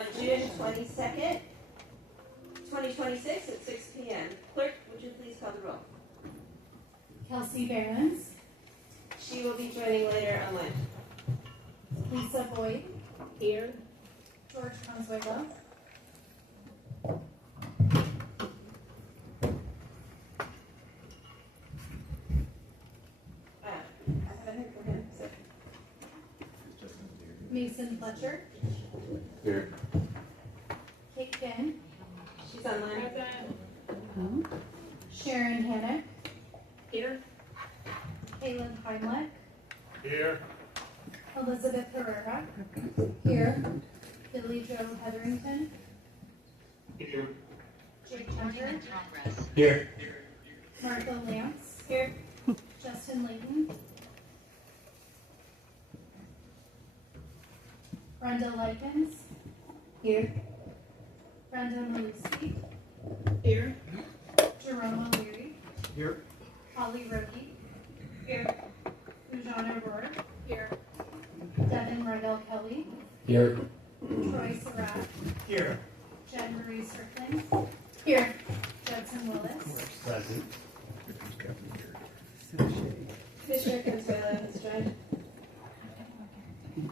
June 22nd, 2026 at 6 p.m. Clerk, would you please call the roll? Kelsey Behrens, She will be joining later online. Lisa Boyd, Here. George Consuelo, I haven't heard from him, so. Mason Fletcher, Here. Kate Finn, She's online. Sharon Hannock, Here. Kaylin Heimlich, Here. Elizabeth Herrera, here, Billy Joe Hetherington, Here. Jake Hunter, Here. Martha Lance, Here. Justin Layton, Brenda Likens, Here. Brenda Malusi, Here. Jerome O'Leary, Here. Holly Rogie, Here. Ujana Rohr, Here. Devin Randall Kelly, Here. Troy Surratt, Here. Jen Marie Strickland, here, Judson Willis, Present. Commissioner Consuelo has joined.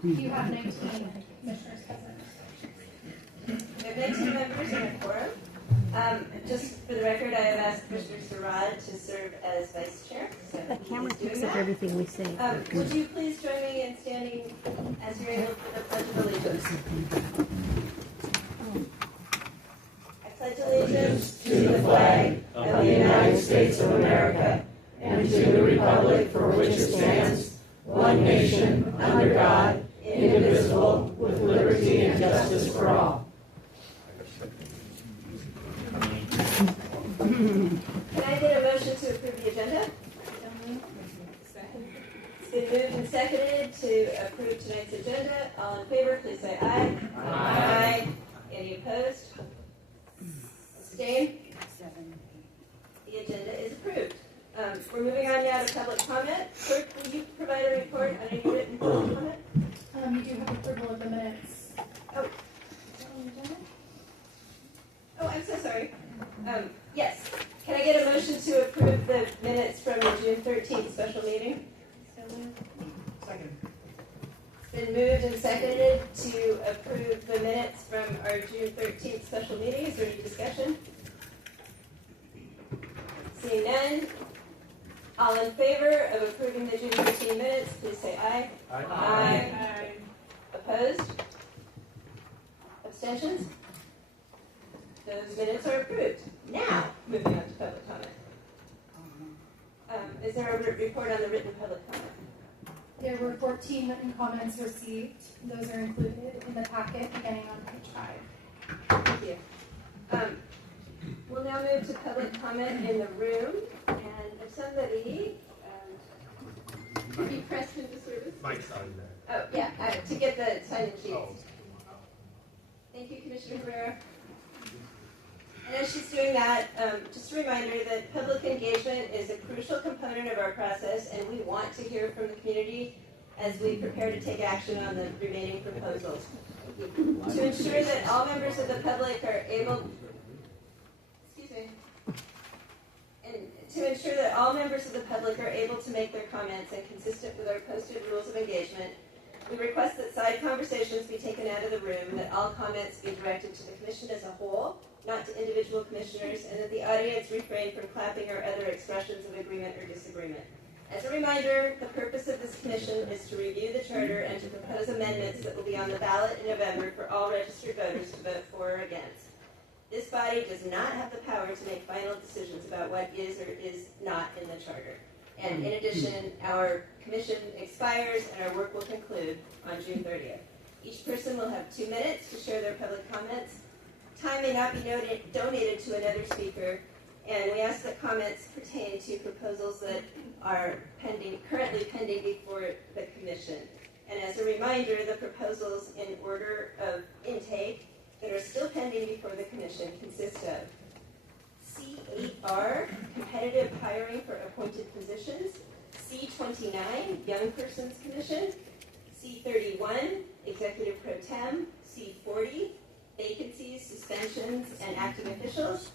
you have 19 commissioners present. We have 19 members and a quorum. Just for the record, I have asked Commissioner Surratt to serve as vice chair. So The camera he's doing picks up that. everything we say. Would you please join me in standing as you're able for the Pledge of Allegiance? I pledge allegiance to the flag of the United States of America and to the republic for which it stands, one nation, under God, indivisible, with liberty and justice for all. Can I get a motion to approve the agenda? It's been moved and seconded to approve tonight's agenda. All in favor, please say aye. Aye. Any opposed? Abstain? The agenda is approved. We're moving on now to public comment. Clerk, will you provide a report on any written public comment? You do have approval of the minutes. Oh. Is that on the agenda? Oh, I'm so sorry. Yes. Can I get a motion to approve the minutes from the June 13th special meeting? Second. It's been moved and seconded to approve the minutes from our June 13th special meeting. Is there any discussion? Seeing none. All in favor of approving the June 13 minutes, please say aye. Aye. Opposed? Abstentions? Those minutes are approved. Now, moving on to public comment. Is there a report on the written public comment? There were 14 written comments received. Those are included in the packet beginning on page 5. Thank you. We'll now move to public comment in the room. And if somebody, could you press into service? Mike's on there. Oh, yeah, to get the sign-in sheets. Thank you, Commissioner Herrera. And as she's doing that, just a reminder that public engagement is a crucial component of our process, and we want to hear from the community as we prepare to take action on the remaining proposals. To ensure that all members of the public are able, and to ensure that all members of the public are able to make their comments and consistent with our posted rules of engagement, we request that side conversations be taken out of the room and that all comments be directed to the commission as a whole, not to individual commissioners, and that the audience refrain from clapping or other expressions of agreement or disagreement. As a reminder, the purpose of this commission is to review the charter and to propose amendments that will be on the ballot in November for all registered voters to vote for or against. This body does not have the power to make final decisions about what is or is not in the charter. And in addition, our commission expires and our work will conclude on June 30th. Each person will have 2 minutes to share their public comments. Time may not be donated to another speaker, and we ask that comments pertain to proposals that are currently pending before the commission. And as a reminder, the proposals in order of intake that are still pending before the commission consist of C8R, competitive hiring for appointed positions, C29, Young Persons Commission, C31, Executive Pro Tem, C40, suspensions and acting officials.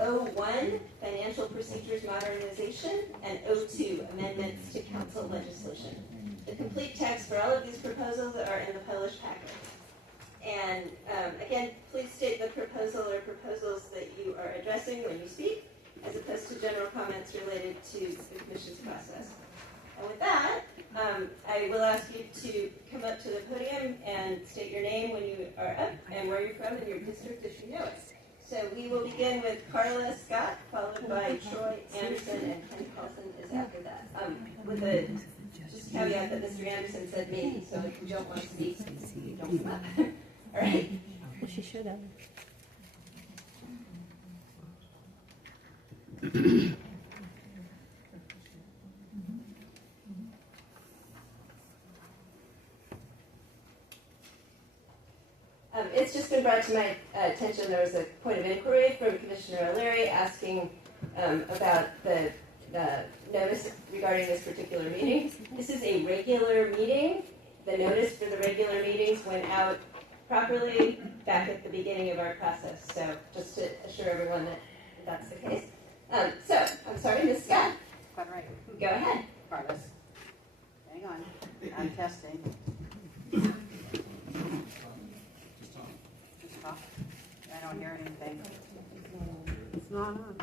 O1, financial procedures modernization, and O2, amendments to council legislation. The complete text for all of these proposals are in the published packet. And again, please state the proposal or proposals that you are addressing when you speak, as opposed to general comments related to the commission's process. And with that, I will ask you to come up to the podium and state your name when you are up and where you're from and your district if you know it. So we will begin with Carla Scott, followed by Troy Anderson, and Ken Paulson is after that. With a just caveat that Mr. Anderson said me, so if you don't want to speak, don't come up. All right? Well, she should have. It's just been brought to my attention, there was a point of inquiry from Commissioner O'Leary asking about the notice regarding this particular meeting. This is a regular meeting. The notice for the regular meetings went out properly back at the beginning of our process. So just to assure everyone that that's the case. So, I'm sorry, Ms. Scott, Quite right, go ahead. Carlos. Hang on, I'm testing. Just talk. I don't hear anything. It's not on.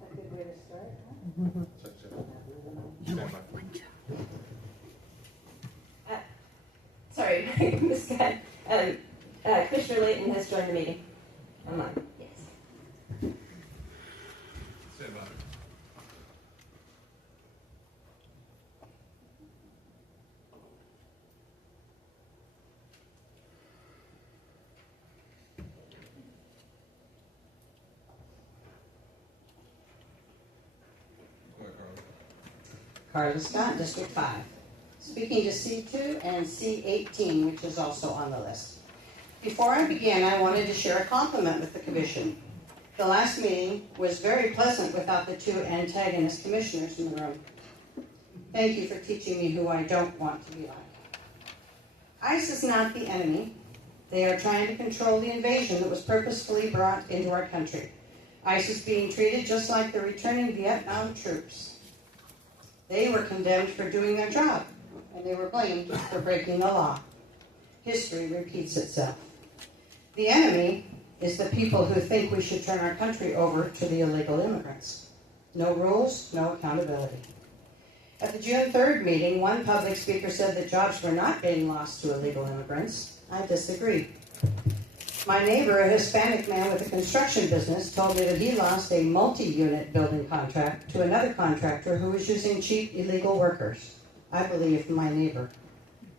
A good way to start, huh? Sorry, Ms. Scott. Commissioner Layton has joined the meeting. Online. Yes. Carla Scott, District 5. Speaking to C2 and C18, which is also on the list. Before I begin, I wanted to share a compliment with the Commission. The last meeting was very pleasant without the two antagonist commissioners in the room. Thank you for teaching me who I don't want to be like. ICE is not the enemy. They are trying to control the invasion that was purposefully brought into our country. ICE is being treated just like the returning Vietnam troops. They were condemned for doing their job, and they were blamed for breaking the law. History repeats itself. The enemy is the people who think we should turn our country over to the illegal immigrants. No rules, no accountability. At the June 3rd meeting, one public speaker said that jobs were not being lost to illegal immigrants. I disagree. My neighbor, a Hispanic man with a construction business, told me that he lost a multi-unit building contract to another contractor who was using cheap illegal workers. I believe my neighbor.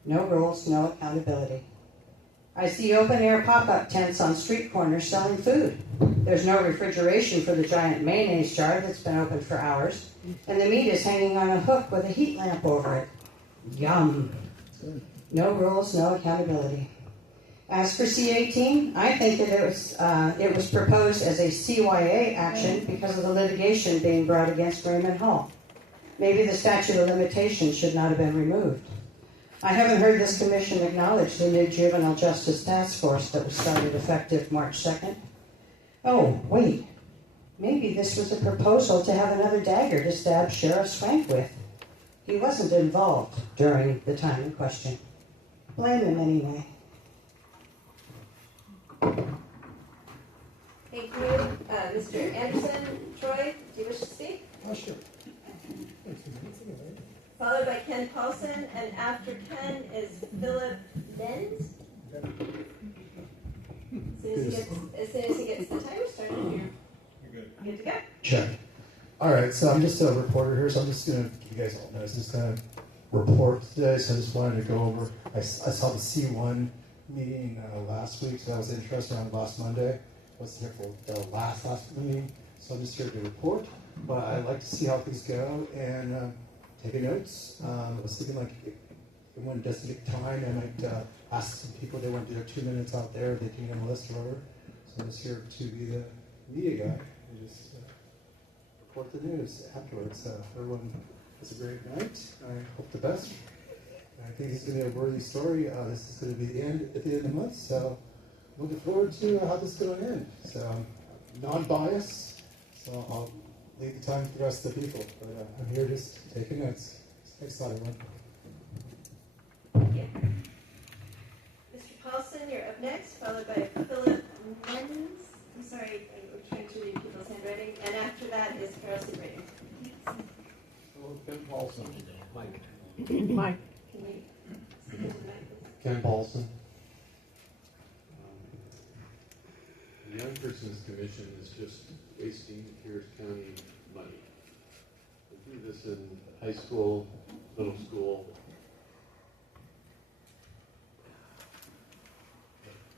No rules, no accountability. I see open-air pop-up tents on street corners selling food. There's no refrigeration for the giant mayonnaise jar that's been open for hours, and the meat is hanging on a hook with a heat lamp over it. Yum. No rules, no accountability. As for C18, I think that it was proposed as a CYA action because of the litigation being brought against Raymond Hall. Maybe the statute of limitations should not have been removed. I haven't heard this commission acknowledge the new Juvenile Justice Task Force that was started effective March 2nd. Oh, wait. Maybe this was a proposal to have another dagger to stab Sheriff Swank with. He wasn't involved during the time in question. Blame him anyway. Thank you. Mr. Anderson, Troy, do you wish to speak? Oh, sure. Followed by Ken Paulson, and after Ken is Philip Lenz. As soon as he gets the timer started, you're good to go. Check. All right, so I'm just a reporter here, so I'm just going to give you guys all notice. Just going to report today, so I just wanted to go over. I saw the C1 meeting last week, so that was interesting on last Monday. I was here for the last meeting, so I'm just here to report. But I'd like to see how things go and take notes. I was thinking like when it doesn't get time, I might ask some people they want to do their 2 minutes out there. They can get on the list or whatever. So I'm just here to be the media guy and just report the news afterwards. Everyone has a great night. I hope the best. I think it's going to be a worthy story. This is going to be the end at the end of the month, so looking forward to how this is going to end. So, non-biased, so I'll leave the time for the rest of the people. But I'm here just taking notes. Thanks a lot, everyone. Yeah. Mr. Paulson, you're up next, followed by Philip Menz. I'm sorry, I'm trying to read people's handwriting. And after that is Carol C. Brady. Ken Paulson. Mike. Mike. Can you speak into the mic, please? Ken Paulson. The Young Persons Commission is just wasting Pierce County money. We do this in high school, middle school.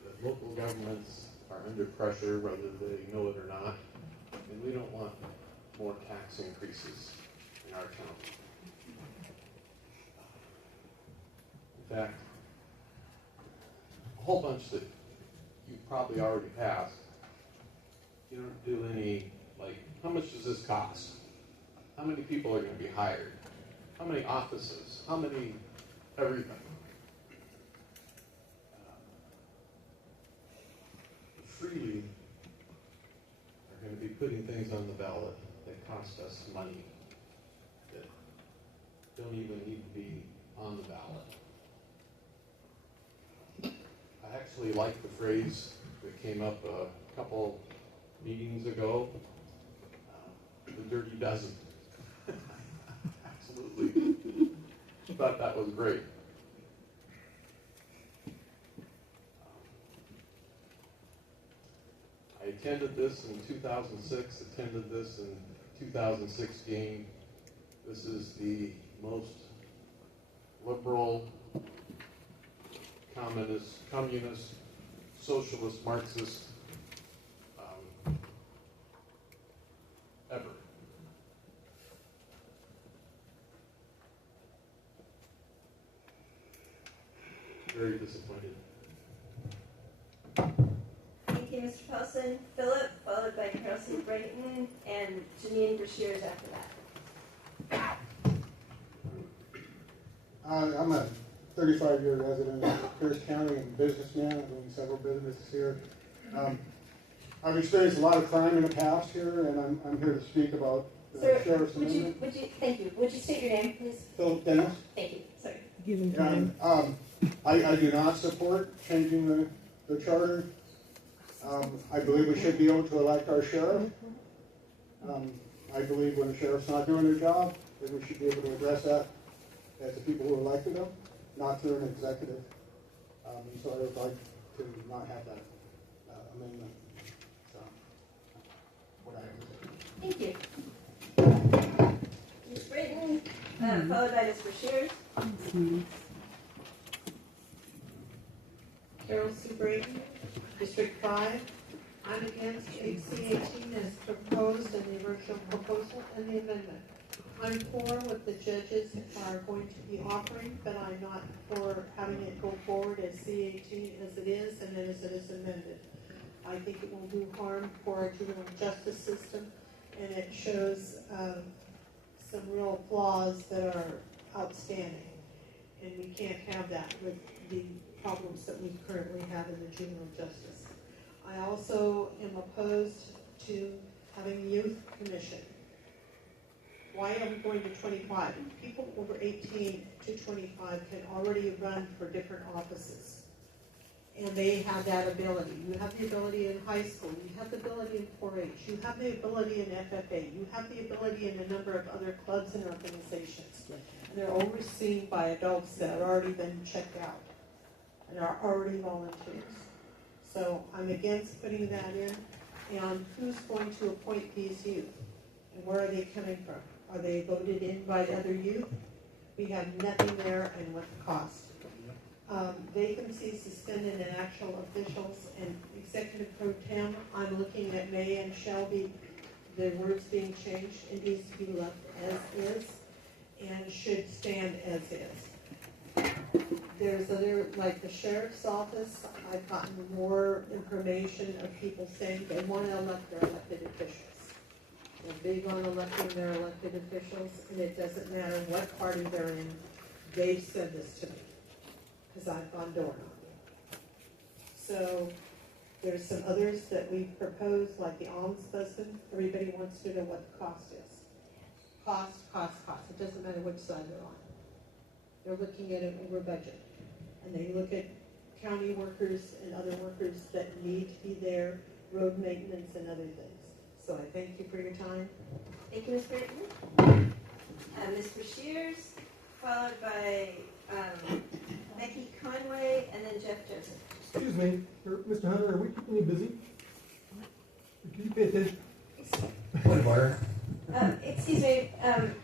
The local governments are under pressure, whether they know it or not, and we don't want more tax increases in our county. In fact, a whole bunch that you probably already passed, you don't do any, like, how much does this cost? How many people are going to be hired? How many offices? How many everything? Freely are going to be putting things on the ballot that cost us money that don't even need to be on the ballot. I actually like the phrase that came up a couple meetings ago, the dirty dozen. Absolutely. Thought that was great. I attended this in 2006, attended this in 2016. This is the most liberal, communist, socialist, Marxist ever. Very disappointed. Thank you, Mr. Paulson. Philip, followed by Carol C. Brayton, and Janine Brashear is after that. I'm a 35-year resident of Pierce County and businessman. I'm doing several businesses here. I've experienced a lot of crime in the past here, and I'm here to speak about the Sir, sheriff's amendment. thank you. Would you state your name, please? Philip Dennis. Thank you. Sorry. Give him And, time. I do not support changing the charter. I believe we should be able to elect our sheriff. I believe when the sheriff's not doing their job, that we should be able to address that as the people who elected them, not through an executive. And so I would like to not have that amendment. So, what I have to say. Thank you. Ms. Brayton, followed by Ms. Brashear. Carol C. Brayton, District 5. I'm against HC 18 as proposed in the original proposal and the amendment. I'm for what the judges are going to be offering, but I'm not for having it go forward as C18 as it is and then as it is amended. I think it will do harm for our juvenile justice system, and it shows some real flaws that are outstanding. And we can't have that with the problems that we currently have in the juvenile justice. I also am opposed to having a youth commission. Why are we going to 25? People over 18 to 25 can already run for different offices. And they have that ability. You have the ability in high school. You have the ability in 4-H. You have the ability in FFA. You have the ability in a number of other clubs and organizations. And they're overseen by adults that have already been checked out and are already volunteers. So I'm against putting that in. And who's going to appoint these youth? And where are they coming from? Are they voted in by other youth? We have nothing there, and what the cost. Vacancies suspended and actual officials and executive pro tem. I'm looking at may and shall be, the words being changed. It needs to be left as is and should stand as is. there's other, like the sheriff's office, I've gotten more information of people saying they want to elect their elected officials. They're big on electing their elected officials, and it doesn't matter what party they're in, they've said this to me, because I've gone door knocking. So, there's some others that we proposed, like the ombudsman. Everybody wants to know what the cost is. Cost. It doesn't matter which side they're on. They're looking at it over budget. And they look at county workers and other workers that need to be there, road maintenance and other things. So I thank you for your time. Thank you, Ms. Burton. Ms. Bashir, followed by Becky Conway, and then Jeff Joseph. Excuse me, Mr. Hunter, are we keeping you busy? Can you pay attention? Point of order. Excuse me,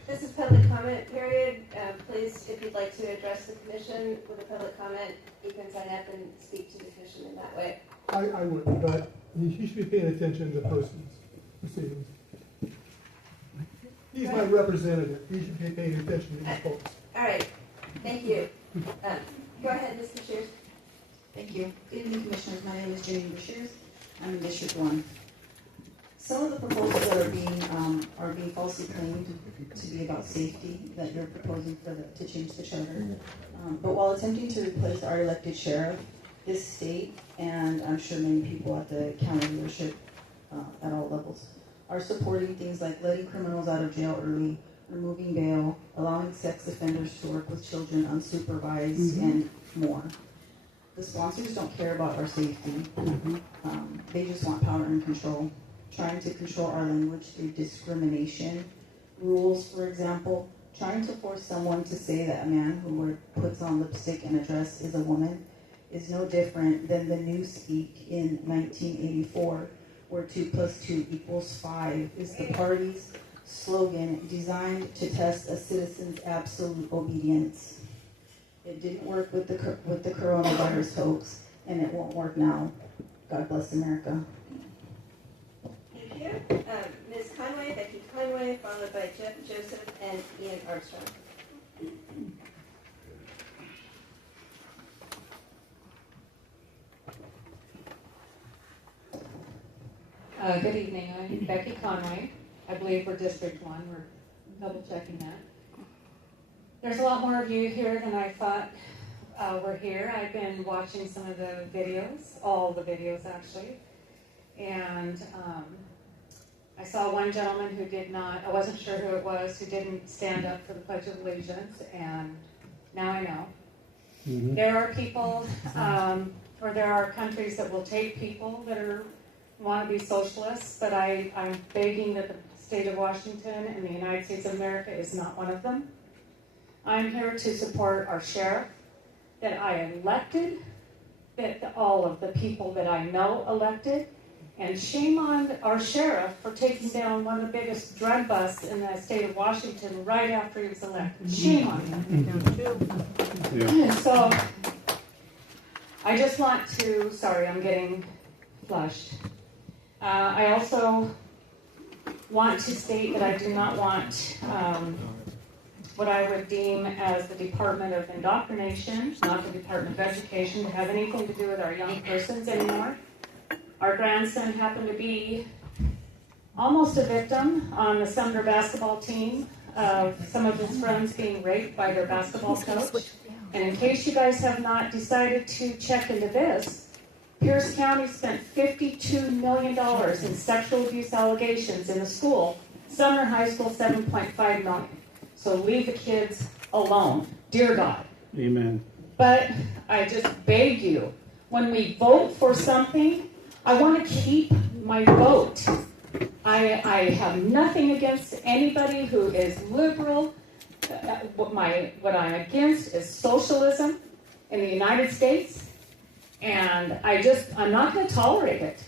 this is public comment period. Please, if you'd like to address the commission with a public comment, you can sign up and speak to the commission in that way. I wouldn't, but he should be paying attention to proceedings. He's my representative. He should be paying attention to these folks. All right, thank you. Go ahead, Ms. Bashir. Thank you. Good evening, Commissioners. My name is Janine Bashir. I'm in District 1. Some of the proposals that are being falsely claimed to be about safety that you're proposing to change the charter. But while attempting to replace our elected sheriff, this state, and I'm sure many people at the county leadership at all levels, are supporting things like letting criminals out of jail early, removing bail, allowing sex offenders to work with children unsupervised, and more. The sponsors don't care about our safety. They just want power and control, trying to control our language through discrimination. Rules, for example, trying to force someone to say that a man who puts on lipstick and a dress is a woman is no different than the Newspeak in 1984, where 2 + 2 = 5 is the party's slogan designed to test a citizen's absolute obedience. It didn't work with the coronavirus hoax, and it won't work now. God bless America. Thank you. Ms. Conway, Becky Conway, followed by Jeff Joseph and Ian Armstrong. Good evening. I'm Becky Conway. I believe we're District 1. We're double checking that. There's a lot more of you here than I thought were here. I've been watching some of the videos, all the videos actually, and I saw one gentleman who did not, I wasn't sure who it was, who didn't stand up for the Pledge of Allegiance, and now I know. There are people, or there are countries that will take people that want to be socialists, but I'm begging that the state of Washington and the United States of America is not one of them. I'm here to support our sheriff that I elected, that all of the people that I know elected, and shame on our sheriff for taking down one of the biggest drug busts in the state of Washington right after he was elected. Shame on him. So, I just want to, sorry, I'm getting flushed. I also want to state that I do not want what I would deem as the Department of Indoctrination, not the Department of Education, to have anything to do with our young persons anymore. Our grandson happened to be almost a victim on the Sumner basketball team of some of his friends being raped by their basketball coach. And in case you guys have not decided to check into this, Pierce County spent $52 million in sexual abuse allegations in the school. Sumner High School, $7.5 million. So leave the kids alone. Dear God. Amen. But I just beg you, when we vote for something, I want to keep my vote. I have nothing against anybody who is liberal. What I'm against is socialism in the United States. And I'm not going to tolerate it.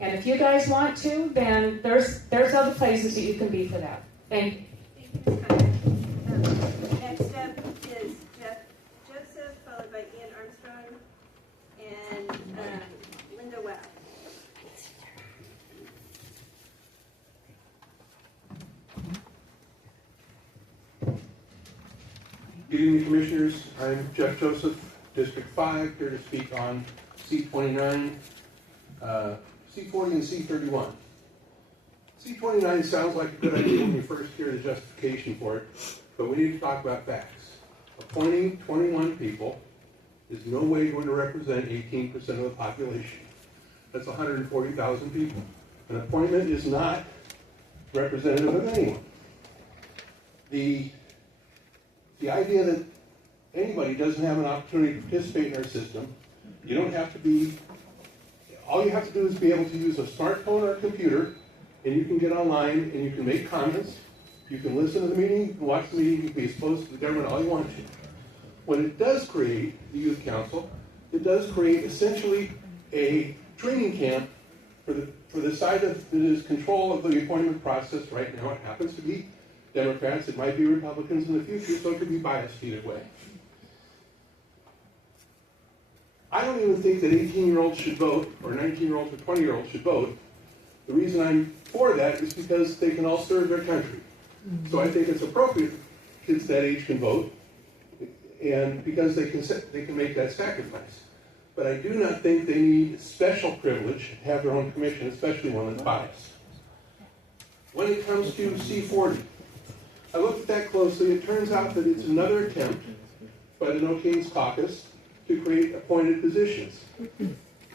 And if you guys want to, then there's other places that you can be for that. Thank you. Next up is Jeff Joseph, followed by Ian Armstrong and Linda Wow. Good evening, Commissioners. I'm Jeff Joseph, District 5, here to speak on C29, C40, and C31. C29 sounds like a good idea when you first hear the justification for it, but we need to talk about facts. Appointing 21 people is no way going to represent 18% of the population. That's 140,000 people. An appointment is not representative of anyone. The idea that anybody doesn't have an opportunity to participate in our system, you don't have to be, all you have to do is be able to use a smartphone or a computer, and you can get online and you can make comments, you can listen to the meeting, you can watch the meeting, you can be exposed to the government all you want to. When it does create the youth council, it does create essentially a training camp for the side that is control of the appointment process right now. It happens to be Democrats, it might be Republicans in the future, so it could be biased either way. I don't even think that 18-year-olds should vote, or 19-year-olds or 20-year-olds should vote. The reason I'm for that is because they can all serve their country. So I think it's appropriate kids that age can vote, and because they can make that sacrifice. But I do not think they need special privilege to have their own commission, especially one that's biased. When it comes to C40, I looked at that closely. It turns out that it's another attempt by the No Kings Caucus to create appointed positions.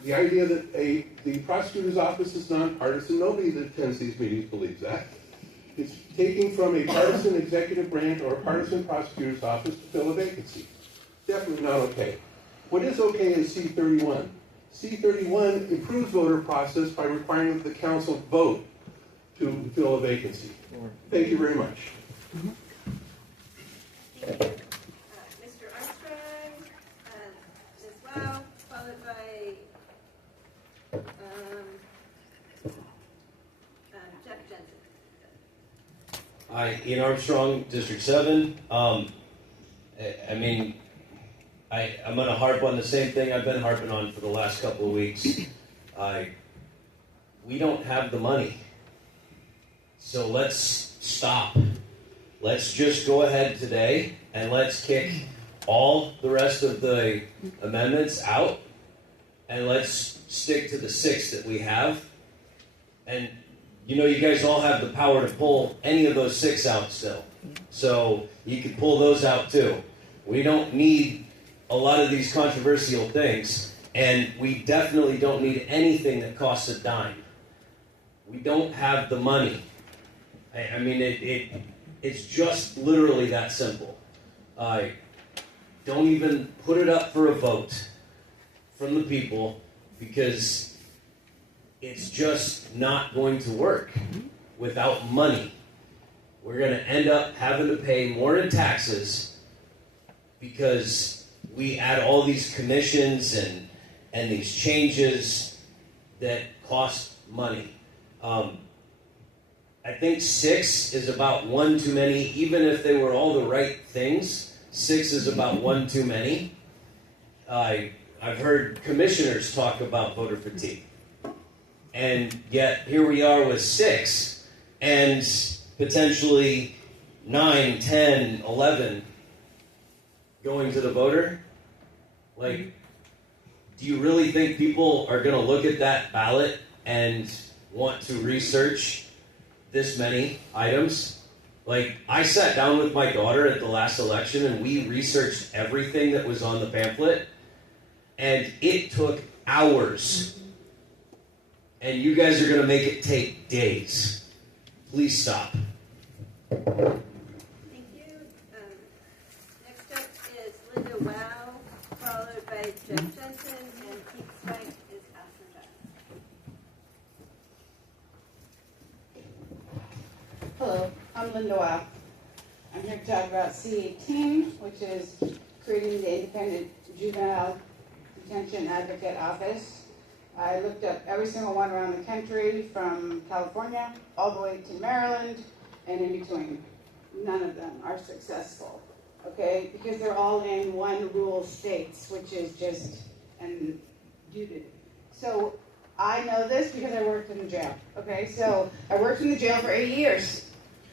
The idea that the prosecutor's office is nonpartisan, nobody that attends these meetings believes that. It's taking from a partisan executive branch or a partisan prosecutor's office to fill a vacancy. Definitely not okay. What is okay is C31. C31 improves voter process by requiring that the council vote to fill a vacancy. Thank you very much. Thank you. Mr. Armstrong, as well, followed by Jeff Jensen. Hi, Ian Armstrong, District 7. I'm going to harp on the same thing I've been harping on for the last couple of weeks. We don't have the money. So let's stop. Let's just go ahead today and let's kick all the rest of the amendments out and let's stick to the 6 that we have. And you know, you guys all have the power to pull any of those 6 out still. So you can pull those out too. We don't need a lot of these controversial things, and we definitely don't need anything that costs a dime. We don't have the money. It's just literally that simple. Don't even put it up for a vote from the people, because it's just not going to work without money. We're going to end up having to pay more in taxes because we add all these commissions and these changes that cost money. I think 6 is about one too many. Even if they were all the right things, 6 is about one too many. I've heard commissioners talk about voter fatigue. And yet, here we are with 6, and potentially 9, 10, 11 going to the voter. Like, do you really think people are going to look at that ballot and want to research this many items? Like, I sat down with my daughter at the last election, and we researched everything that was on the pamphlet, and it took hours. And you guys are going to make it take days. Please stop. Thank you. Next up is Linda Wow, followed by Jeff Jensen, and Keith Swank is after that. Hello, I'm Linda Wow. I'm here to talk about C18, which is creating the Independent Juvenile Detention Advocate Office. I looked up every single one around the country, from California all the way to Maryland and in between. None of them are successful, okay? Because they're all in one rule states, which is just unduted. So I know this because I worked in the jail, okay? So I worked in the jail for 8 years.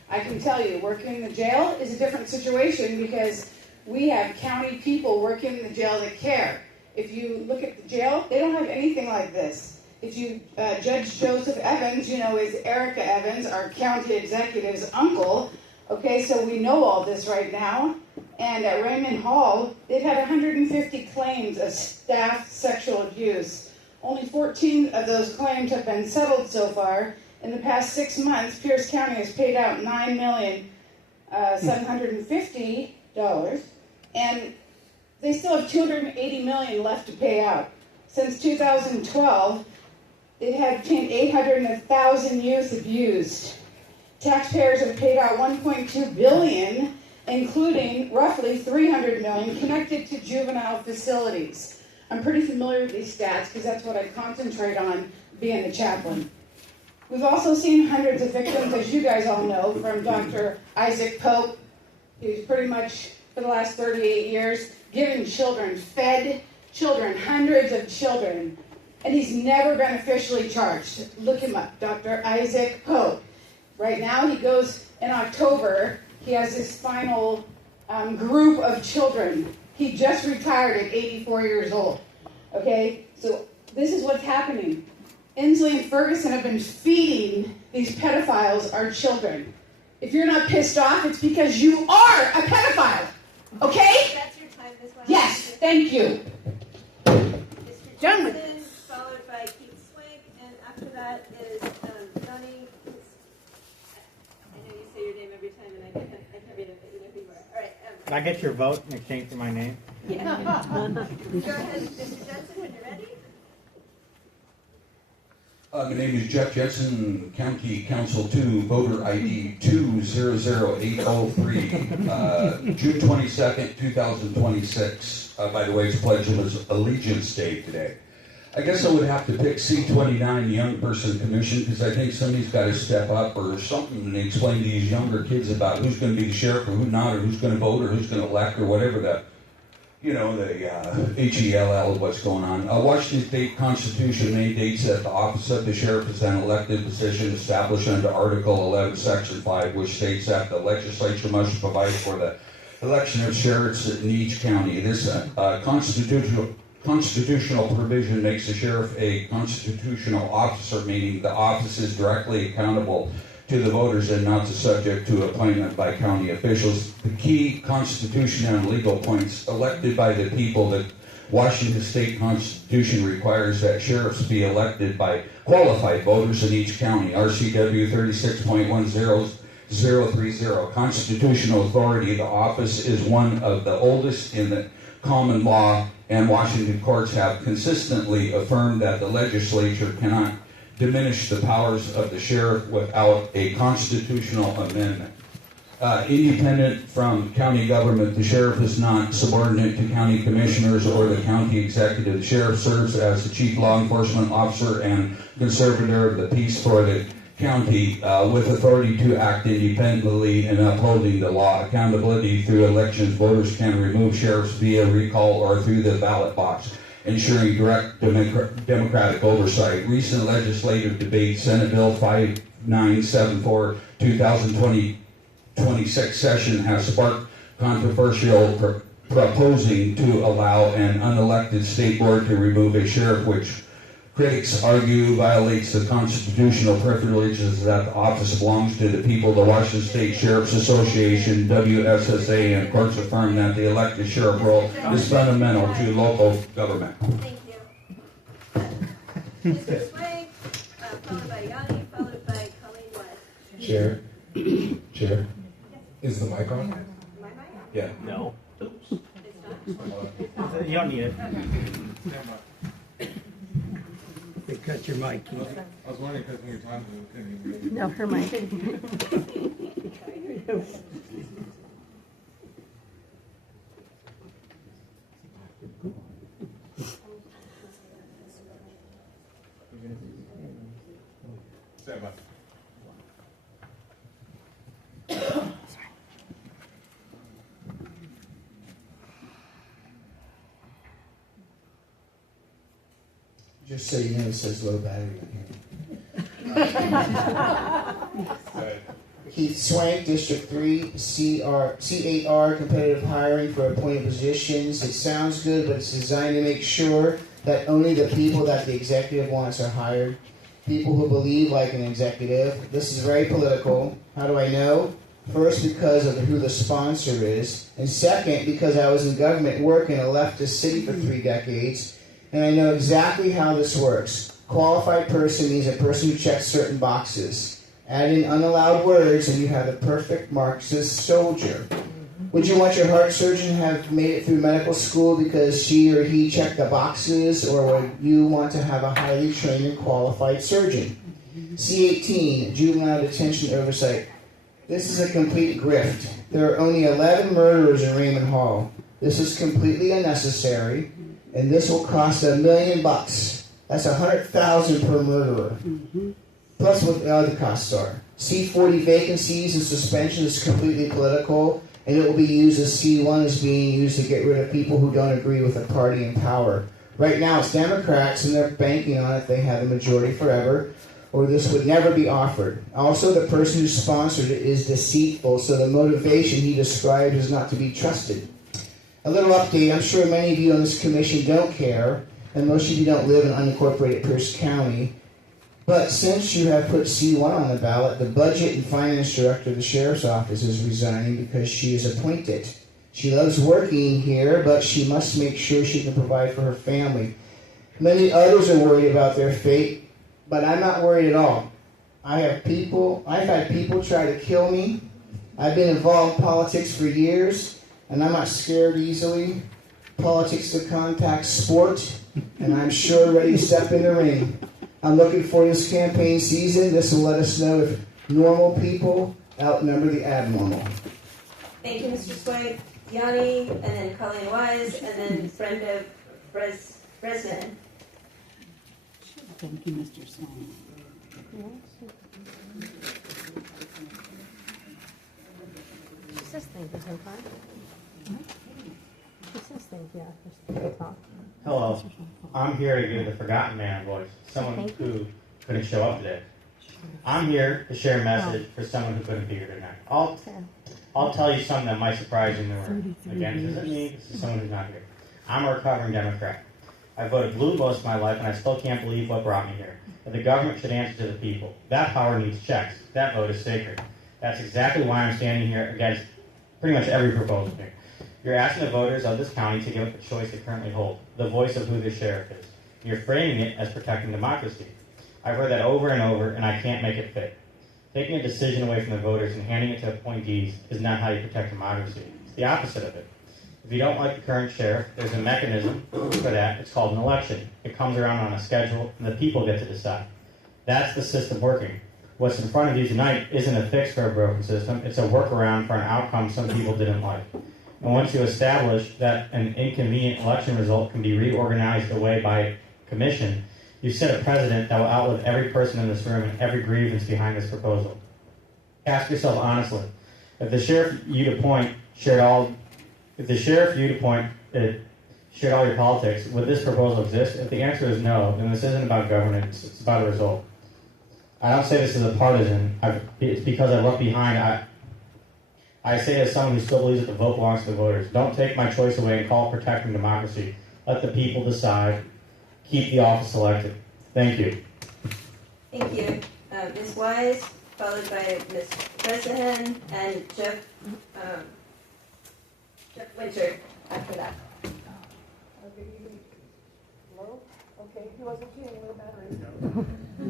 I can tell you, working in the jail is a different situation because we have county people working in the jail that care. If you look at the jail, they don't have anything like this. If you, Judge Joseph Evans, is Erica Evans, our county executive's uncle. Okay, so we know all this right now. And at Raymond Hall, they've had 150 claims of staff sexual abuse. Only 14 of those claims have been settled so far. In the past 6 months, Pierce County has paid out $9,750,000, and they still have $280 million left to pay out. Since 2012, it had obtained 801,000 youth abused. Taxpayers have paid out $1.2 billion, including roughly $300 million connected to juvenile facilities. I'm pretty familiar with these stats because that's what I concentrate on being a chaplain. We've also seen hundreds of victims, as you guys all know, from Dr. Isaac Pope, who's pretty much, for the last 38 years, given children, fed children, hundreds of children, and he's never been officially charged. Look him up, Dr. Isaac Pope. Right now, he goes in October, he has his final group of children. He just retired at 84 years old. Okay, so this is what's happening. Inslee and Ferguson have been feeding these pedophiles our children. If you're not pissed off, it's because you are a pedophile. Okay? That's your time, Ms. Wells. Yes, thank you. Mr. Done with Johnson, followed by Keith Swank, and after that is Donnie. I know you say your name every time, and I can't read it, but you know who you are. All right. Can I get your vote in exchange for my name? Yeah. Go ahead, Mr. Johnson, when you're ready. My name is Jeff Jensen, County Council 2, voter ID 200803, June 22nd, 2026. By the way, it's Pledge of Allegiance Day today. I guess I would have to pick C29, Young Person Commission, because I think somebody's got to step up or something and explain to these younger kids about who's going to be the sheriff or who's not, or who's going to vote or who's going to elect or whatever the HELL, what's going on. Washington State Constitution mandates that the office of the sheriff is an elected position established under Article 11, Section 5, which states that the legislature must provide for the election of sheriffs in each county. This constitutional provision makes the sheriff a constitutional officer, meaning the office is directly accountable to the voters and not subject to appointment by county officials. The key constitutional and legal points elected by the people. The Washington State Constitution requires that sheriffs be elected by qualified voters in each county. RCW 36.10030. Constitutional authority. The office is one of the oldest in the common law, and Washington courts have consistently affirmed that the legislature cannot diminish the powers of the sheriff without a constitutional amendment. Independent from county government, the sheriff is not subordinate to county commissioners or the county executive. The sheriff serves as the chief law enforcement officer and conservator of the peace for the county, with authority to act independently in upholding the law. Accountability through elections. Voters can remove sheriffs via recall or through the ballot box, ensuring direct democratic oversight. Recent legislative debate, Senate Bill 5974, 2026 session has sparked controversial proposing to allow an unelected state board to remove a sheriff, which critics argue violates the constitutional privileges that the office belongs to the people. The Washington State Sheriff's Association, WSSA, and courts affirm that the elected sheriff role is fundamental to local government. Thank you. Mr. Swank, followed by Yanni, followed by Colleen West. Chair, is the mic on? My mic? Yeah. No. It's not? You don't need it. They cut your mic. I was wondering because when you're talking, we couldn't even. No, her mic. Stand by. Just so you know, it says low battery. Keith Swank, District 3, C8R, competitive hiring for appointed positions. It sounds good, but it's designed to make sure that only the people that the executive wants are hired. People who believe like an executive. This is very political. How do I know? First, because of who the sponsor is. And second, because I was in government work in a leftist city for 3 decades, and I know exactly how this works. Qualified person means a person who checks certain boxes. Add in unallowed words and you have the perfect Marxist soldier. Would you want your heart surgeon to have made it through medical school because she or he checked the boxes, or would you want to have a highly trained and qualified surgeon? C18, juvenile detention oversight. This is a complete grift. There are only 11 murderers in Raymond Hall. This is completely unnecessary, and this will cost $1 million. That's $100,000 per murderer. Plus what the other costs are. C40 vacancies and suspension is completely political, and it will be used as C1 is being used to get rid of people who don't agree with the party in power. Right now it's Democrats, and they're banking on it. They have the majority forever, or this would never be offered. Also, the person who sponsored it is deceitful, so the motivation he described is not to be trusted. A little update. I'm sure many of you on this commission don't care, and most of you don't live in unincorporated Pierce County. But since you have put C1 on the ballot, the budget and finance director of the sheriff's office is resigning because she is appointed. She loves working here, but she must make sure she can provide for her family. Many others are worried about their fate, but I'm not worried at all. I've had people try to kill me. I've been involved in politics for years, and I'm not scared easily. Politics is a contact sport, and I'm sure ready to step in the ring. I'm looking for this campaign season. This will let us know if normal people outnumber the abnormal. Thank you, Mr. Swank. Yanni, and then Colleen Wise, and then Brenda Bresnan. Thank you, Mr. Swank. She says thank you sometimes. She says thank you after they talk. Hello, I'm here to give the forgotten man a voice, someone who couldn't show up today. I'm here to share a message for someone who couldn't be here tonight. I'll tell you something that might surprise you in the room. Again, this isn't me, this is someone who's not here. I'm a recovering Democrat. I voted blue most of my life, and I still can't believe what brought me here. That the government should answer to the people. That power needs checks. That vote is sacred. That's exactly why I'm standing here against pretty much every proposal here. You're asking the voters of this county to give up the choice they currently hold, the voice of who the sheriff is. You're framing it as protecting democracy. I've heard that over and over, and I can't make it fit. Taking a decision away from the voters and handing it to appointees is not how you protect democracy. It's the opposite of it. If you don't like the current sheriff, there's a mechanism for that. It's called an election. It comes around on a schedule, and the people get to decide. That's the system working. What's in front of you tonight isn't a fix for a broken system. It's a workaround for an outcome some people didn't like. And once you establish that an inconvenient election result can be reorganized away by a commission, you set a precedent that will outlive every person in this room and every grievance behind this proposal. Ask yourself honestly, if the sheriff you'd appoint shared all your politics, would this proposal exist? If the answer is no, then this isn't about governance, it's about a result. I don't say this as a partisan, it's because I look behind. I say as someone who still believes that the vote belongs to the voters. Don't take my choice away and call it protecting democracy. Let the people decide. Keep the office elected. Thank you. Thank you. Ms. Wise, followed by Ms. Bresnahan and Jeff Winter after that. Hello? Okay, he wasn't feeling the battery. You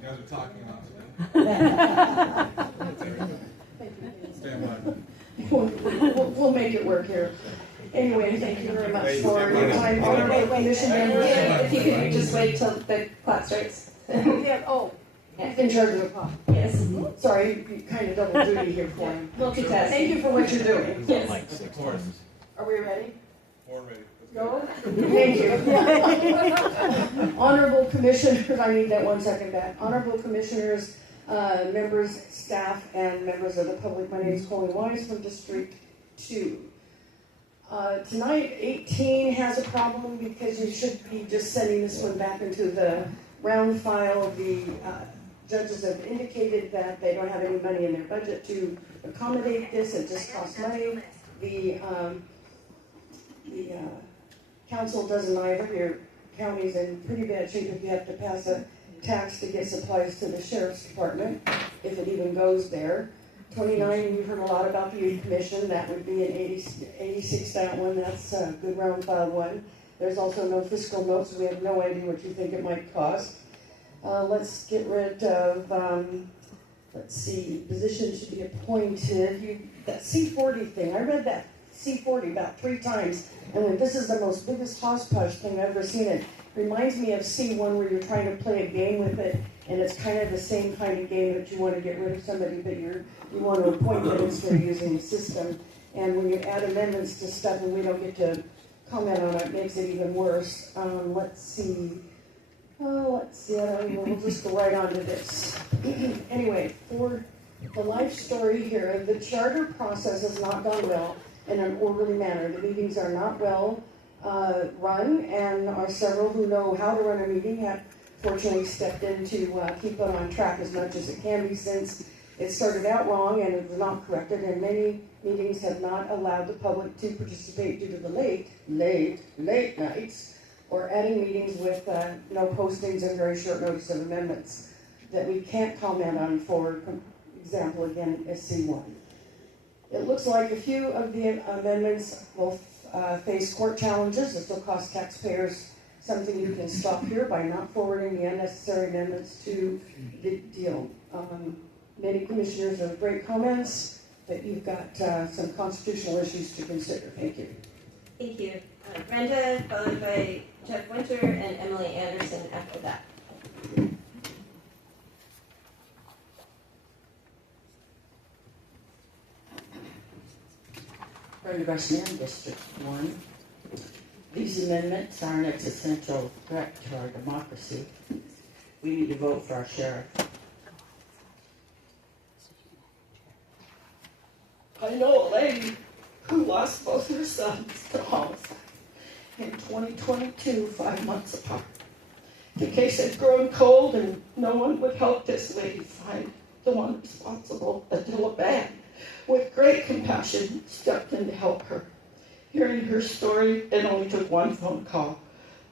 guys are talking off today. Stand by. We'll make it work here. Anyway, thank you very much for your time. Honorable Commission members. If you could just wait till the clock starts. In charge of the clock. Yes. Sorry, you kind of double duty here for him. Multitasking. Thank you for what you're doing. Yes. Of course. Are we ready? We're ready. Go. Thank you. Honorable Commissioners, I need that 1 second back. Honorable Commissioners, members, staff, and members of the public, my name is Colleen Wise from District 2. Tonight, 18 has a problem because you should be just sending this one back into the round file. The judges have indicated that they don't have any money in their budget to accommodate this. It just costs money. The council doesn't either. Your county's in pretty bad shape if you have to pass a tax to get supplies to the sheriff's department, if it even goes there. 29, you've heard a lot about the youth commission. That would be an 86, that one. That's a good round file one. There's also no fiscal notes, so we have no idea what you think it might cost. Let's get rid of, let's see, position should be appointed. That C40 thing, I read that C40 about 3 times, and went, this is the most biggest hodgepodge thing I've ever seen. It reminds me of C1 where you're trying to play a game with it, and it's kind of the same kind of game that you want to get rid of somebody, but you want to appoint them instead of using the system. And when you add amendments to stuff and we don't get to comment on it, it makes it even worse. Let's see. We'll just go right on to this. Anyway, for the life story here, the charter process has not gone well in an orderly manner. The meetings are not well run, and are several who know how to run a meeting have fortunately stepped in to keep it on track as much as it can be, since it started out wrong and it was not corrected, and many meetings have not allowed the public to participate due to the late nights, or adding meetings with no postings and very short notice of amendments that we can't comment on. For example, again, SC1. It looks like a few of the amendments will face court challenges. This will cost taxpayers something. You can stop here by not forwarding the unnecessary amendments to the deal. Many commissioners have great comments, but you've got some constitutional issues to consider. Thank you. Thank you. Brenda, followed by Jeff Winter and Emily Anderson after that. Brenda Bresnan, District 1. These amendments are an existential threat to our democracy. We need to vote for our sheriff. I know a lady who lost both her sons to homicide in 2022, 5 months apart. The case had grown cold and no one would help this lady find the one responsible until a man with great compassion stepped in to help her. Hearing her story, it only took one phone call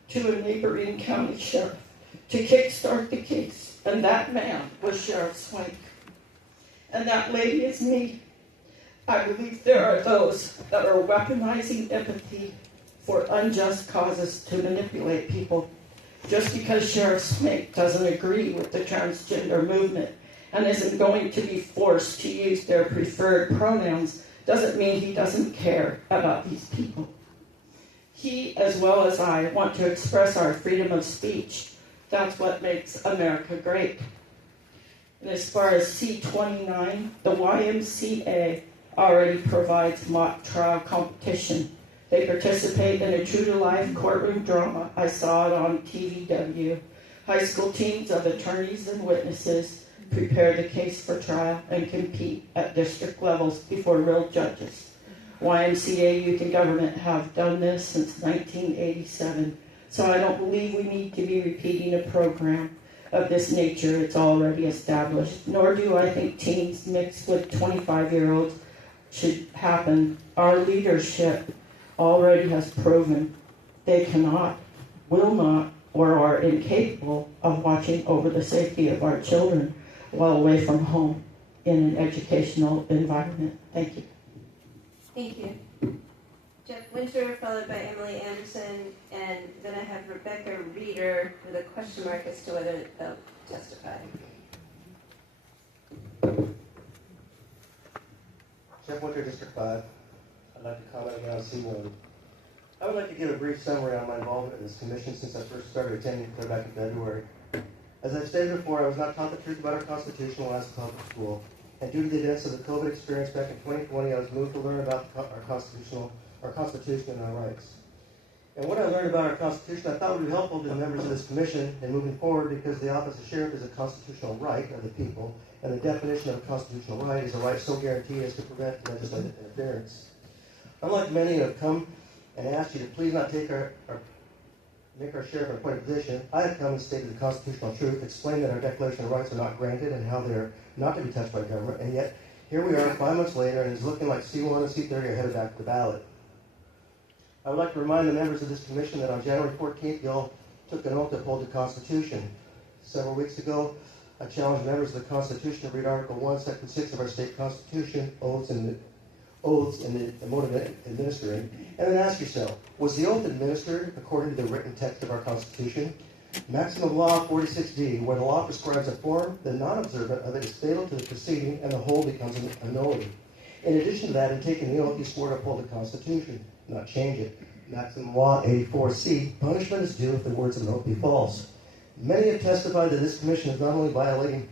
to a neighboring county sheriff to kickstart the case, and that man was Sheriff Swank. And that lady is me. I believe there are those that are weaponizing empathy for unjust causes to manipulate people. Just because Sheriff Swank doesn't agree with the transgender movement and isn't going to be forced to use their preferred pronouns doesn't mean he doesn't care about these people. He, as well as I, want to express our freedom of speech. That's what makes America great. And as far as C29, the YMCA already provides mock trial competition. They participate in a true-to-life courtroom drama. I saw it on TVW. High school teams of attorneys and witnesses prepare the case for trial and compete at district levels before real judges. YMCA Youth and Government have done this since 1987, so I don't believe we need to be repeating a program of this nature. It's already established, nor do I think teens mixed with 25-year-olds should happen. Our leadership already has proven they cannot, will not, or are incapable of watching over the safety of our children while away from home in an educational environment. Thank you. Thank you. Jeff Winter, followed by Emily Anderson, and then I have Rebecca Reeder with a question mark as to whether they'll testify. Jeff Winter, District 5. I'd like to comment again on C1. I would like to give a brief summary on my involvement in this commission since I first started attending clear back in February. As I've stated before, I was not taught the truth about our Constitution while I was in public school, and due to the events of the COVID experience back in 2020, I was moved to learn about our Constitution and our rights. And what I learned about our Constitution I thought would be helpful to the members of this commission in moving forward, because the office of sheriff is a constitutional right of the people, and the definition of a constitutional right is a right so guaranteed as to prevent legislative interference. Unlike many who have come and asked you to please not take our make our sheriff an appointed position, I have come and stated the constitutional truth, explained that our Declaration of Rights are not granted and how they are not to be touched by government, and yet here we are 5 months later and it's looking like C1 and C30 are headed back to the ballot. I would like to remind the members of this commission that on January 14th, you all took an oath to uphold the Constitution. Several weeks ago, I challenged members of the Constitution to read Article 1, Section 6 of our state constitution, oaths and the mode of administering, and then ask yourself, was the oath administered according to the written text of our Constitution? Maximum Law 46D, where the law prescribes a form, the non-observant of it is fatal to the proceeding, and the whole becomes a nullity. In addition to that, in taking the oath, you swore to uphold the Constitution, not change it. Maximum Law 84C, punishment is due if the words of an oath be false. Many have testified that this commission is not only violating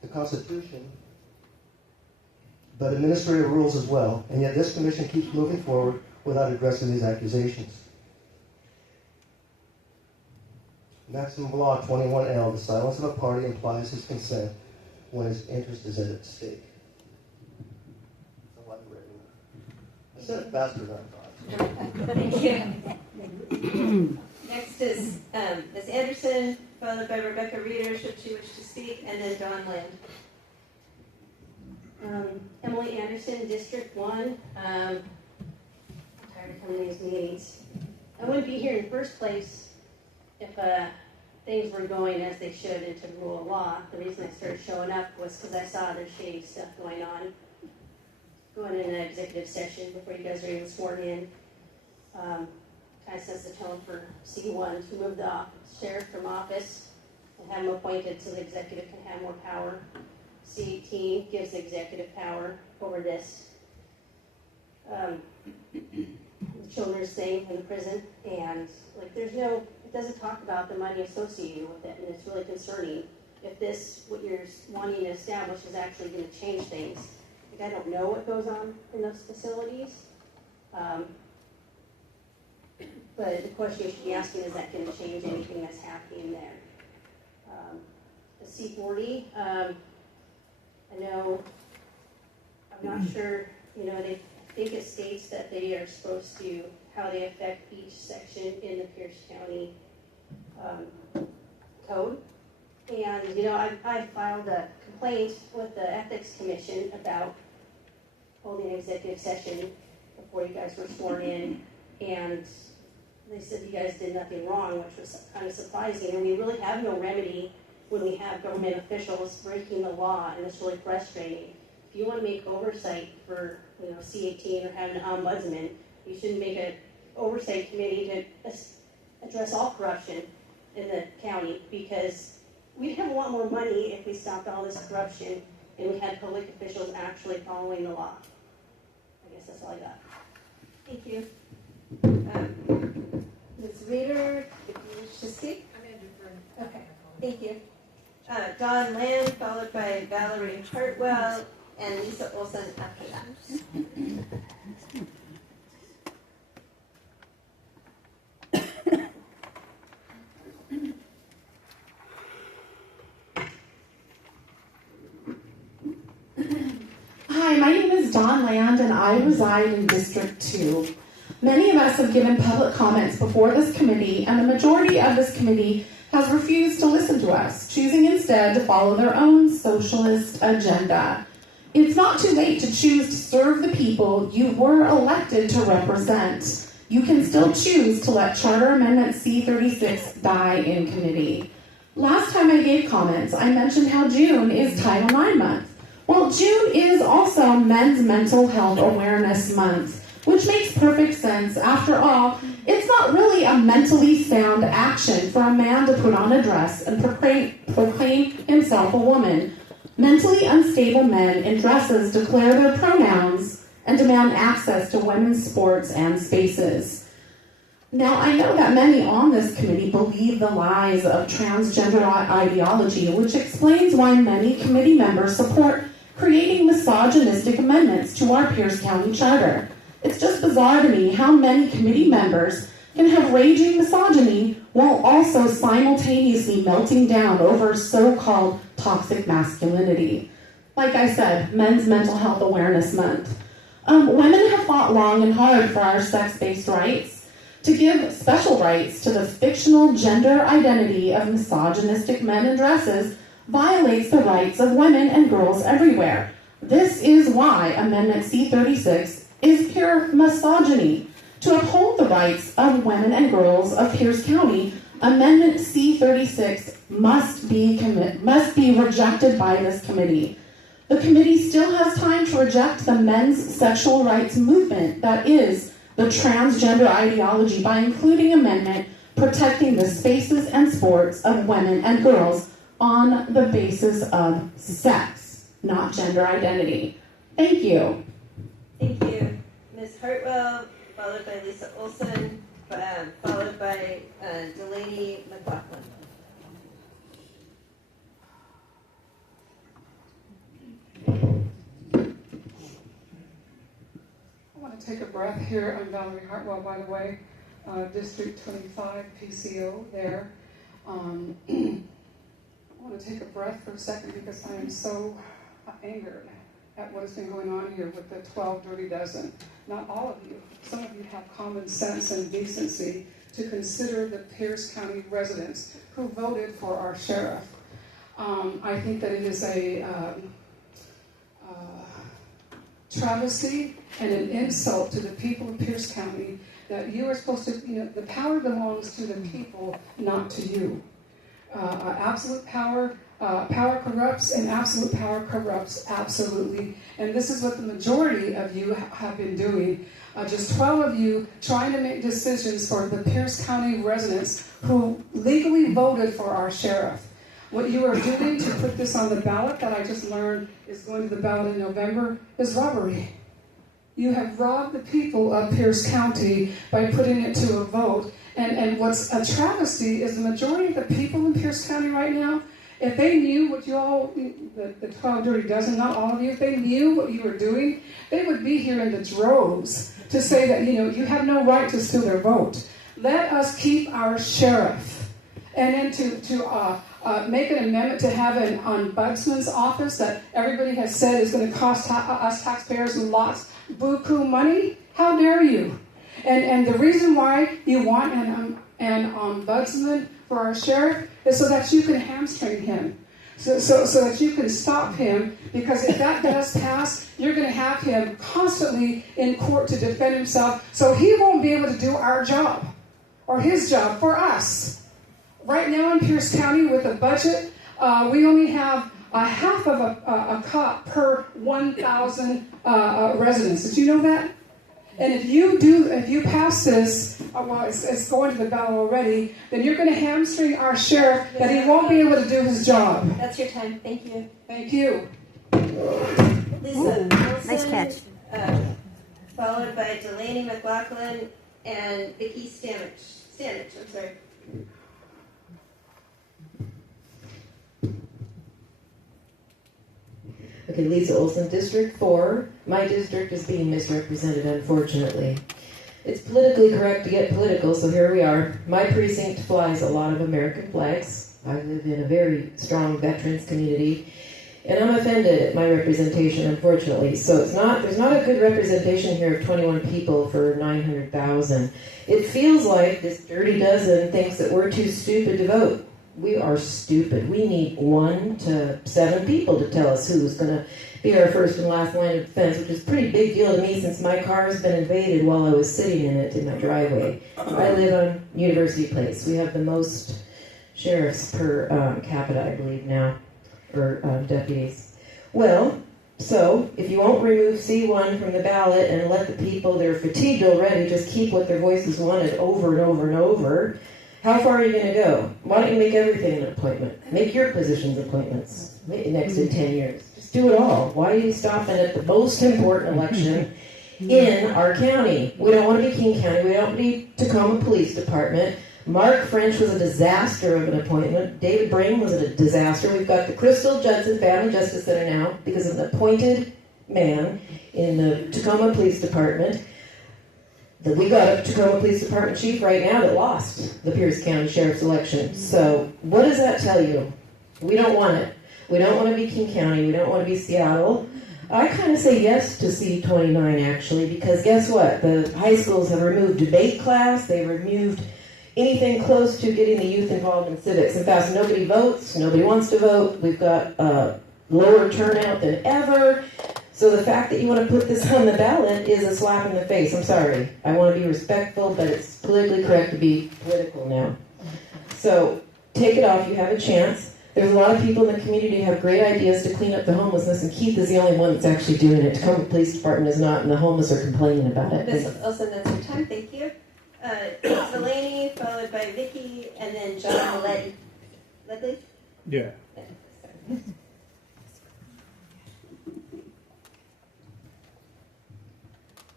the Constitution, but administrative rules as well, and yet this commission keeps moving forward without addressing these accusations. Maximum Law 21L, the silence of a party implies his consent when his interest is at stake. I said it faster than I thought. Thank you. Next is Ms. Anderson, followed by Rebecca Reeder, should she wish to speak, and then Dawn Land. Emily Anderson, District 1. I'm tired of coming to these meetings. I wouldn't be here in the first place if things were going as they should into the rule of law. The reason I started showing up was because I saw there's shady stuff going on. Going in an executive session before you guys are even sworn in. Kind of sets the tone for C1 to move the sheriff from office and have him appointed so the executive can have more power. C18 gives the executive power over this. The children's thing in the prison, and like it doesn't talk about the money associated with it, and it's really concerning if this, what you're wanting to establish, is actually going to change things. Like, I don't know what goes on in those facilities, but the question you should be asking, is that going to change anything that's happening there? The C40, I know, I'm not sure, I think it states that they are supposed to, how they affect each section in the Pierce County code. And, I filed a complaint with the Ethics Commission about holding an executive session before you guys were sworn in, and they said you guys did nothing wrong, which was kind of surprising, and we really have no remedy when we have government officials breaking the law, and it's really frustrating. If you want to make oversight for, C18 or having an ombudsman, you shouldn't make an oversight committee to address all corruption in the county, because we'd have a lot more money if we stopped all this corruption and we had public officials actually following the law. I guess that's all I got. Thank you. Ms. Reeder, if you wish to speak. I'm going to defer. Okay, thank you. Dawn Land, followed by Valerie Hartwell, and Lisa Olson after that. Hi, my name is Dawn Land, and I reside in District 2. Many of us have given public comments before this committee, and the majority of this committee has refused to listen to us, choosing instead to follow their own socialist agenda. It's not too late to choose to serve the people you were elected to represent. You can still choose to let Charter Amendment C36 die in committee. Last time I gave comments, I mentioned how June is Title IX month. Well, June is also Men's Mental Health Awareness Month, which makes perfect sense. After all, it's not really a mentally sound action for a man to put on a dress and proclaim himself a woman. Mentally unstable men in dresses declare their pronouns and demand access to women's sports and spaces. Now, I know that many on this committee believe the lies of transgender ideology, which explains why many committee members support creating misogynistic amendments to our Pierce County Charter. It's just bizarre to me how many committee members can have raging misogyny while also simultaneously melting down over so-called toxic masculinity. Like I said, Men's Mental Health Awareness Month. Women have fought long and hard for our sex-based rights. To give special rights to the fictional gender identity of misogynistic men in dresses violates the rights of women and girls everywhere. This is why Amendment C36 is pure misogyny. To uphold the rights of women and girls of Pierce County, Amendment C36 must be rejected by this committee. The committee still has time to reject the men's sexual rights movement that is the transgender ideology by including amendment protecting the spaces and sports of women and girls on the basis of sex, not gender identity. Thank you. Thank you. Ms. Hartwell, followed by Lisa Olson, followed by Delaney McLaughlin. I want to take a breath here. I'm Valerie Hartwell, by the way, District 25 PCO there. I want to take a breath for a second because I am so angered at what has been going on here with the 12 Dirty Dozen. Not all of you. Some of you have common sense and decency to consider the Pierce County residents who voted for our sheriff. I think that it is a travesty and an insult to the people of Pierce County that you are supposed to, the power belongs to the people, not to you. Absolute power, power corrupts, and absolute power corrupts absolutely. And this is what the majority of you have been doing. Just 12 of you trying to make decisions for the Pierce County residents who legally voted for our sheriff. What you are doing to put this on the ballot that I just learned is going to the ballot in November is robbery. You have robbed the people of Pierce County by putting it to a vote. And what's a travesty is the majority of the people in Pierce County right now, if they knew what you all, the 12 Dirty Dozen, not all of you, if they knew what you were doing, they would be here in the droves to say that, you have no right to steal their vote. Let us keep our sheriff. And then to make an amendment to have an ombudsman's office that everybody has said is going to cost us taxpayers lots, buku money. How dare you? And the reason why you want an ombudsman for our sheriff is so that you can hamstring him, so that you can stop him. Because if that does pass, you're going to have him constantly in court to defend himself, so he won't be able to do our job or his job for us. Right now in Pierce County with a budget, we only have a half of a cop per 1,000 residents. Did you know that? And if you pass this, it's going to the ballot already, then you're going to hamstring our sheriff that he won't be able to do his job. That's your time. Thank you. Thank you. Lisa Wilson, nice catch. Followed by Delaney McLaughlin and Vicki Stanich. I'm sorry. Okay, Lisa Olson, District 4. My district is being misrepresented, unfortunately. It's politically correct to get political, so here we are. My precinct flies a lot of American flags. I live in a very strong veterans community, and I'm offended at my representation, unfortunately. So there's not a good representation here of 21 people for 900,000. It feels like this Dirty Dozen thinks that we're too stupid to vote. We are stupid. We need 1 to 7 people to tell us who's going to be our first and last line of defense, which is a pretty big deal to me since my car has been invaded while I was sitting in it in my driveway. I live on University Place. We have the most sheriffs per capita, I believe now, or deputies. Well, so if you won't remove C1 from the ballot and let the people that are fatigued already just keep what their voices wanted over and over and over, how far are you going to go? Why don't you make everything an appointment? Make your positions appointments next in 10 years. Just do it all. Why are you stopping at the most important election in our county? We don't want to be King County. We don't need Tacoma Police Department. Mark French was a disaster of an appointment. David Brain was a disaster. We've got the Crystal Judson Family Justice Center now because of an appointed man in the Tacoma Police Department. We got a Tacoma Police Department chief right now that lost the Pierce County Sheriff's election. So what does that tell you? We don't want it. We don't want to be King County. We don't want to be Seattle. I kind of say yes to C29 actually, because guess what? The high schools have removed debate class, they removed anything close to getting the youth involved in civics. In fact, nobody votes, nobody wants to vote, we've got lower turnout than ever. So the fact that you want to put this on the ballot is a slap in the face. I'm sorry. I want to be respectful, but it's politically correct to be political now. So take it off, you have a chance. There's a lot of people in the community who have great ideas to clean up the homelessness, and Keith is the only one that's actually doing it. Tacoma Police Department is not, and the homeless are complaining about it. Ms. Olson, that's your time. Thank you. Delaney, followed by Vicky, and then John Ledley. Ledley? Yeah.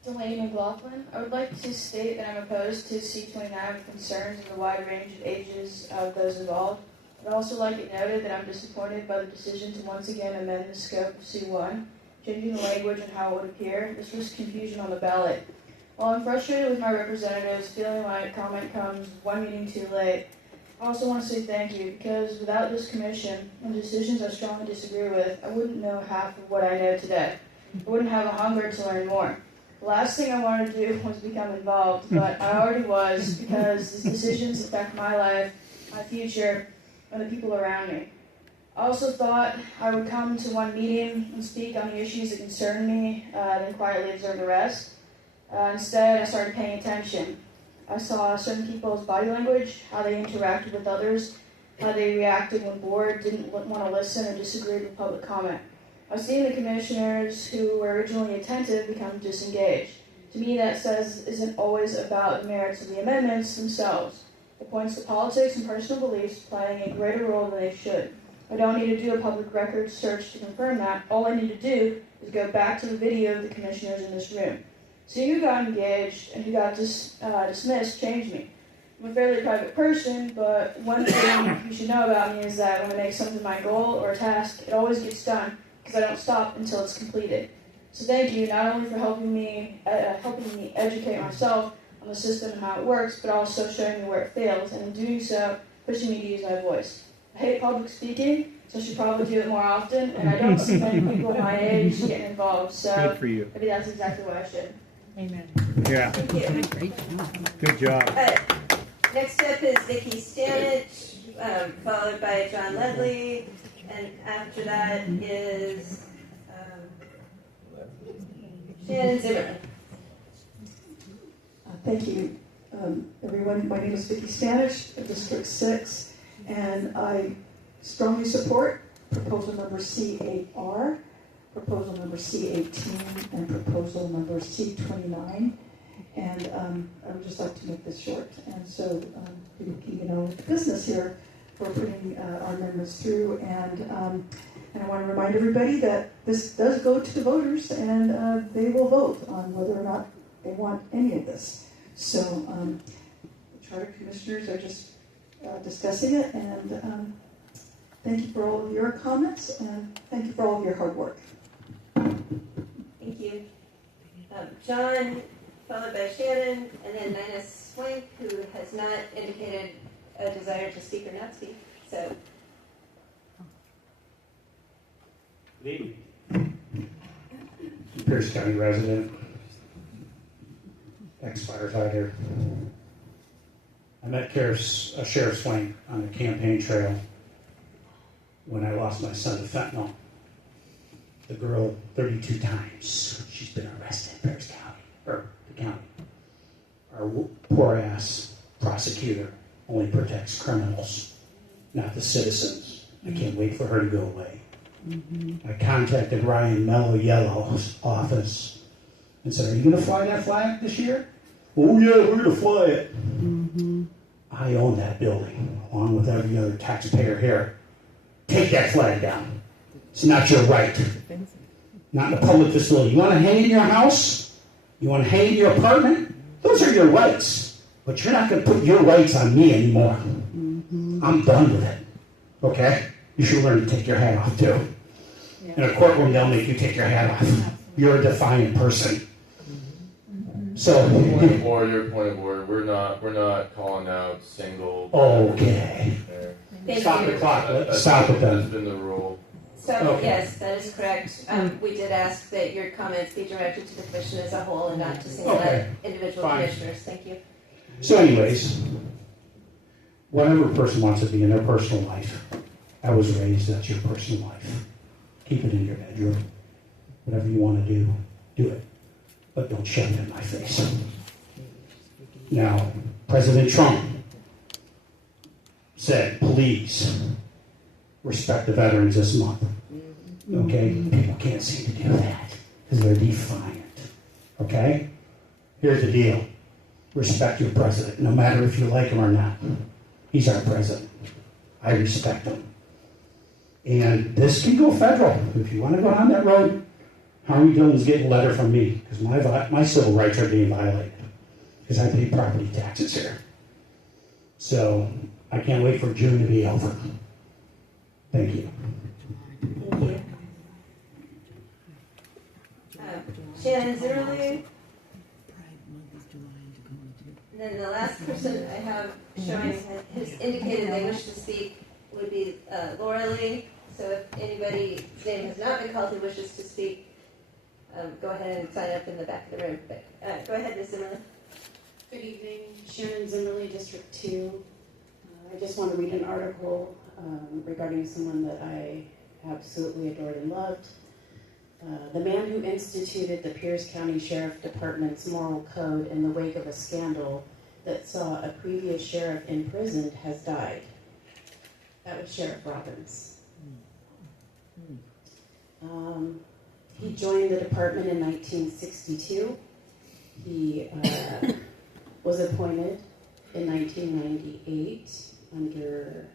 Delaney McLaughlin. I would like to state that I'm opposed to C29 with concerns in the wide range of ages of those involved. I'd also like it noted that I'm disappointed by the decision to once again amend the scope of C1, changing the language and how it would appear. This was confusion on the ballot. While I'm frustrated with my representatives, feeling like comment comes one meeting too late, I also want to say thank you, because without this commission and decisions I strongly disagree with, I wouldn't know half of what I know today. I wouldn't have a hunger to learn more. The last thing I wanted to do was become involved, but I already was, because these decisions affect my life, my future, and the people around me. I also thought I would come to one meeting and speak on the issues that concern me, then quietly observe the rest. Instead, I started paying attention. I saw certain people's body language, how they interacted with others, how they reacted when bored, didn't want to listen, and disagreed with public comment. I've seen the commissioners who were originally attentive become disengaged. To me, that says isn't always about the merits of the amendments themselves. It points to politics and personal beliefs playing a greater role than they should. I don't need to do a public records search to confirm that. All I need to do is go back to the video of the commissioners in this room. See who got engaged and who got dismissed changed me. I'm a fairly private person, but one thing you should know about me is that when I make something my goal or a task, it always gets done, because I don't stop until it's completed. So thank you, not only for helping me educate myself on the system and how it works, but also showing me where it fails, and in doing so, pushing me to use my voice. I hate public speaking, so I should probably do it more often, and I don't see many people my age getting involved, so Good for you. maybe that's exactly what I should. Amen. Yeah. Thank you. Good job. Next up is Vicky Stanich, followed by John Ledley, and after that is Shannon Zimmerman. Thank you, everyone. My name is Vicky Stanich of District 6, and I strongly support proposal number C8R, proposal number C18, and proposal number C29. And I would just like to make this short. And so we can get on with the business here for putting our amendments through. And I want to remind everybody that this does go to the voters, and they will vote on whether or not they want any of this. So the Charter Commissioners are just discussing it, and thank you for all of your comments, and thank you for all of your hard work. Thank you. John, followed by Shannon, and then Nina Swank, who has not indicated a desire to speak or not speak. So, Good evening. Pierce County resident, ex-firefighter. I met Sheriff Swank on the campaign trail when I lost my son to fentanyl. The girl 32 times she's been arrested in Pierce County, or the county. Our poor ass prosecutor only protects criminals, not the citizens. I can't wait for her to go away. I contacted Ryan Mello Yellow's office and said, "Are you going to fly that flag this year?" "Oh yeah, we're going to fly it." I own that building, along with every other taxpayer here. Take that flag down. It's not your right. Not in a public facility. You want to hang in your house? You want to hang in your apartment? Those are your rights. But you're not going to put your rights on me anymore. I'm done with it. Okay? You should learn to take your hat off, too. In a courtroom, they'll make you take your hat off. You're a defiant person. So, Point of order. We're not calling out single. Okay. Stop the clock. Stop it then. That's been the rule. So, Okay. yes, that is correct. We did ask that your comments be directed to the commission as a whole and not to single out Okay. individual Fine. commissioners. Thank you. So anyways, whatever a person wants to be in their personal life, I was raised, that's your personal life. Keep it in your bedroom. Whatever you want to do it. But don't shove it in my face. Now, President Trump said, please respect the veterans this month. Okay? People can't seem to do that because they're defiant. Okay? Here's the deal. Respect your president, no matter if you like him or not. He's our president. I respect him. And this can go federal. If you want to go down that road, Harvey Dillon's getting a letter from me because my civil rights are being violated because I pay property taxes here. So I can't wait for June to be over. Thank you. Thank you. Shannon Zimmerly. And then the last person I have showing has indicated they wish to speak would be Laura Lee. So if anybody's name has not been called who wishes to speak, go ahead and sign up in the back of the room. But go ahead, Ms. Zimmerly. Good evening, Sharon Zimmerly, District 2. I just want to read an article regarding someone that I absolutely adored and loved. The man who instituted the Pierce County Sheriff Department's moral code in the wake of a scandal that saw a previous sheriff imprisoned has died. That was Sheriff Robbins. He joined the department in 1962. He was appointed in 1998 under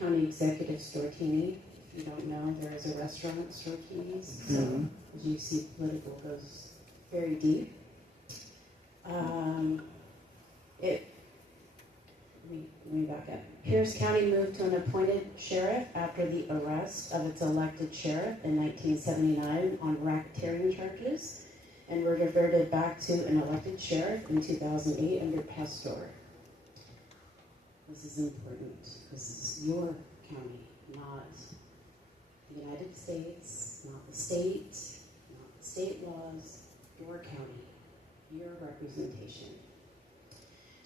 County Executive Stortini. If you don't know, there is a restaurant, Stortini's. So, as you see, political goes very deep. Let me back up. Pierce County moved to an appointed sheriff after the arrest of its elected sheriff in 1979 on racketeering charges, and were reverted back to an elected sheriff in 2008 under Pastor. This is important. This is your county, not the United States, not the state, not the state laws, your county, your representation.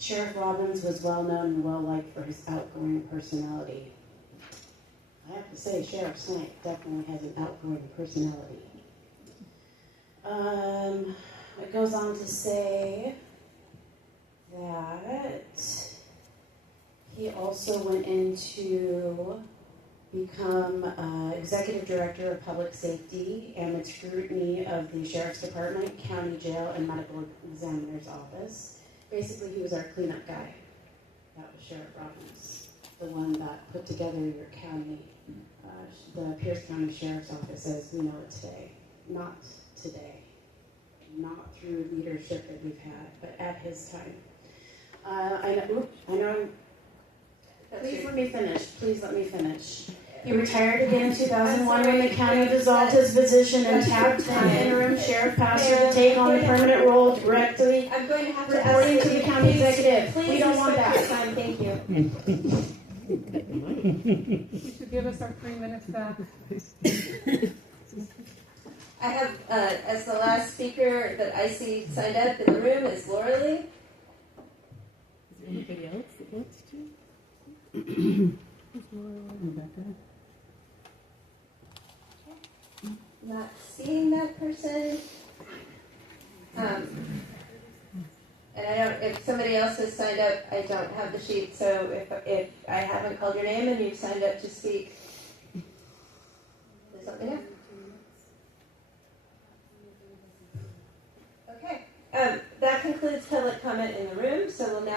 Sheriff Robbins was well known and well liked for his outgoing personality. I have to say, Sheriff Slank definitely has an outgoing personality. It goes on to say that he also went into become Executive Director of Public Safety and the scrutiny of the Sheriff's Department, County Jail, and Medical Examiner's Office. Basically, he was our cleanup guy. That was Sheriff Robbins, the one that put together your county, the Pierce County Sheriff's Office as we know it today. Not today. Not through leadership that we've had, but at his time. I know. Please let me finish. Please let me finish. He retired again in 2001 when the county dissolved his position and tapped the interim sheriff pastor to take on the permanent role directly reporting to the county executive. We don't want that. Thank you. You should give us our 3 minutes back. I have, as the last speaker that I see signed up in the room is Laura Lee. Is there anybody else that wants to? Rebecca? Not seeing that person. And I don't, if somebody else has signed up, I don't have the sheet, so if I haven't called your name and you've signed up to speak, there's something else. Okay. That concludes public comment in the room, so we'll now